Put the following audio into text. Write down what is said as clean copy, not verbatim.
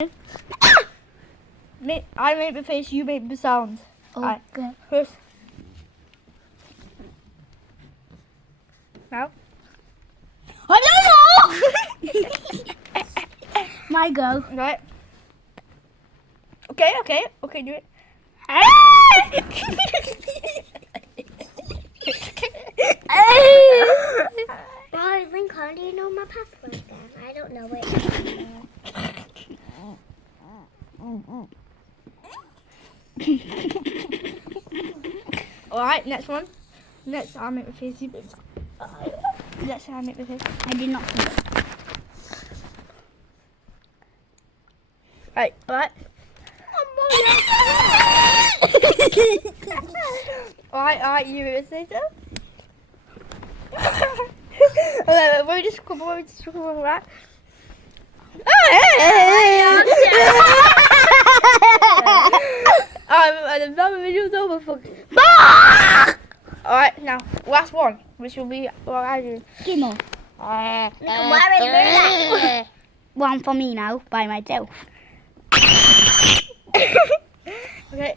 I make the face, you make the sound. Okay. Right. First. Now. I don't know! My go. Right. Okay, do it. Well, Lincoln, do you know my password then? I don't know it. Alright, next one. Next, I'll make the face. Next, I'll make the face. I did not do it. Right. Alright, you say so? We'll just come on, right? Another video's over for. Alright, now, last one, which will be what I do. Give more. One for me now, by myself. Okay.